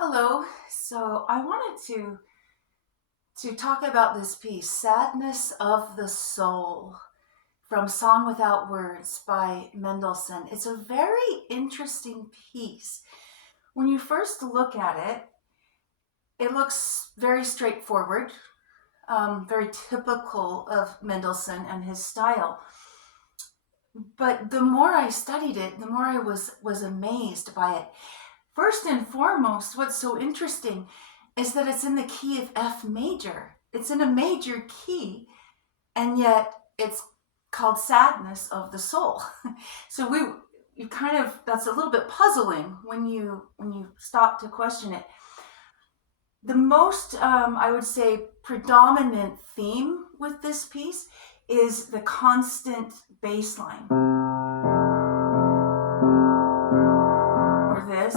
Hello. So I wanted to talk about this piece, Sadness of the Soul, from Song Without Words by Mendelssohn. It's a very interesting piece. When you first look at it, it looks very straightforward, very typical of Mendelssohn and his style. But the more I studied it, the more I was amazed by it. First and foremost, what's so interesting is that it's in the key of F major. It's in a major key, and yet it's called Sadness of the Soul. So you kind of, that's a little bit puzzling when you stop to question it. The most, I would say, predominant theme with this piece is the constant bass line, or this.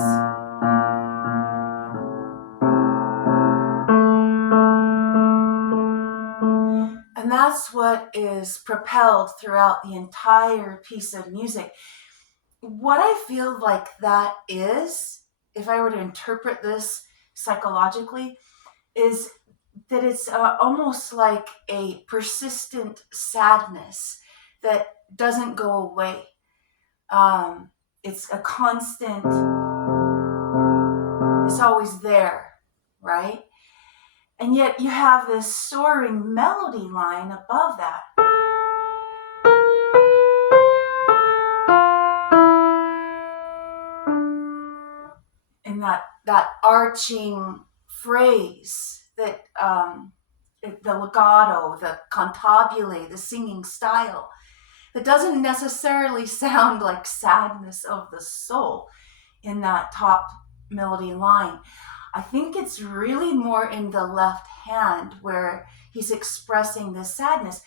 And that's what is propelled throughout the entire piece of music. What I feel like that is, if I were to interpret this psychologically, is that it's almost like a persistent sadness that doesn't go away. It's a constant, it's always there, right? And yet you have this soaring melody line above that. And that arching phrase, that the legato, the cantabile, the singing style, that doesn't necessarily sound like sadness of the soul in that top melody line. I think it's really more in the left hand where he's expressing this sadness.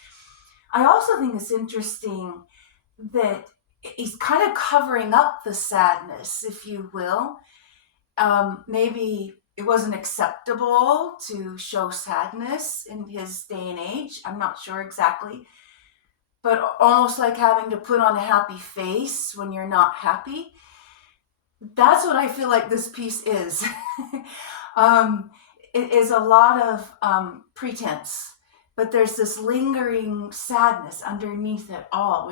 I also think it's interesting that he's kind of covering up the sadness, if you will. Maybe it wasn't acceptable to show sadness in his day and age. I'm not sure exactly. But almost like having to put on a happy face when you're not happy. That's what I feel like this piece is. It is a lot of pretense, but there's this lingering sadness underneath it all,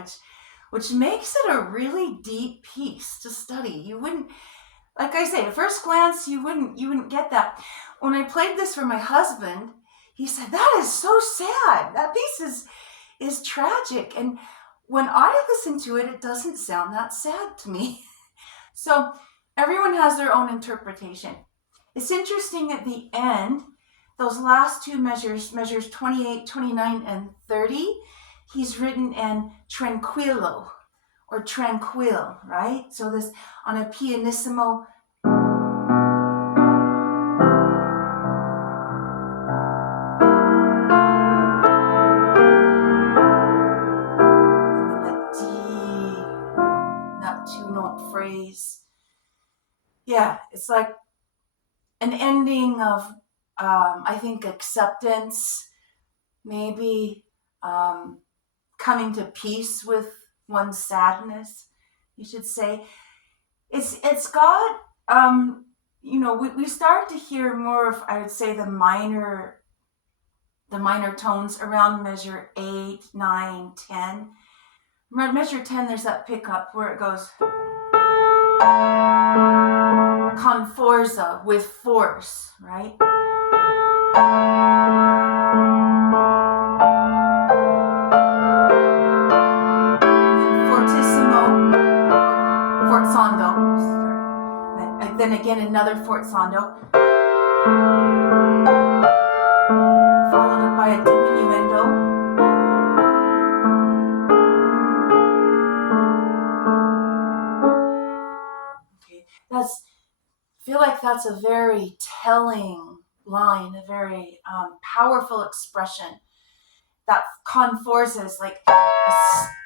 which makes it a really deep piece to study. You wouldn't, like I say, at first glance, you wouldn't get that. When I played this for my husband, he said, "That is so sad. That piece is tragic." And when I listen to it, it doesn't sound that sad to me. So everyone has their own interpretation. It's interesting at the end, those last two measures 28, 29, and 30, he's written in tranquillo or tranquil, right? So this on a pianissimo. And then that D, that two-note phrase. Yeah, it's like an ending of, I think, acceptance, maybe coming to peace with one's sadness, you should say. It's got, we start to hear more of, I would say, the minor tones around measure 8, 9, 10. Around measure 10, there's that pickup where it goes con forza, with force, right? And fortissimo, forzando. And then again, another forzando, followed up by a diminuendo. Okay, I feel like that's a very telling line, a very powerful expression. That con forza is like a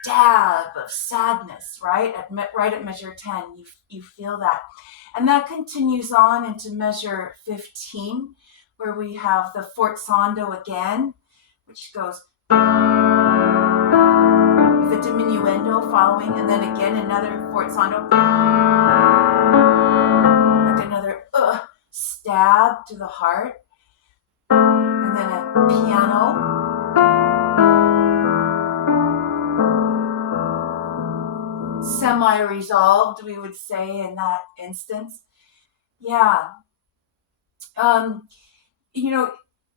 stab of sadness, right? Right at measure 10, you feel that. And that continues on into measure 15, where we have the forzando again, which goes with a diminuendo following, and then again another forzando, like another out to the heart, and then a piano. Semi-resolved, we would say in that instance. Yeah. Um, you know,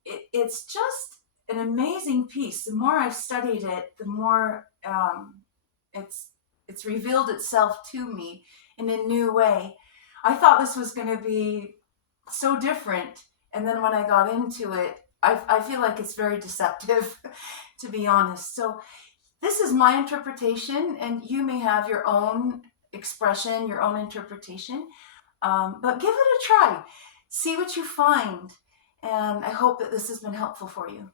it's just an amazing piece. The more I've studied it, the more it's it's revealed itself to me in a new way. I thought this was going to be so different, and then when I got into it, I feel like it's very deceptive, to be honest. So this is my interpretation, and you may have your own expression, your own interpretation. But give it a try. See what you find. And I hope that this has been helpful for you.